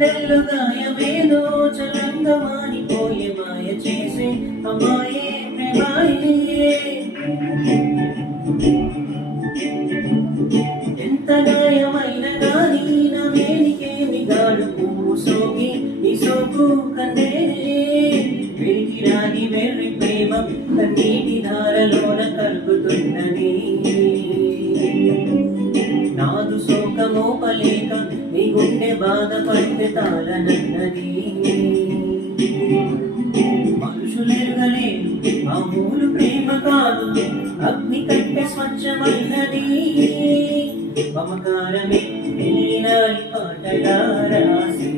గుండెల్లో గాయమేదో చలంగా మారిపోయే మాయ చేసే అమ్మాయే ప్రేమాయే. ఎంత గాయమైన గాని నా వేడికేమి గాడు పువ్వు సోకి నీ సోకు కన్నేనే. వెలికి రాని వెర్రి ప్రేమ కన్నీటి ధారలోన కలుగుతున్నది. నాదు శోకమోపలేక నీ గుండె బాధపడితే తాళనన్నది. మనుషులెరుగలేరు మామూలు ప్రేమ కాదు, అగ్ని కంటే స్వచ్ఛమైనది. మమకారమే నీనాడి పాటగా రాసి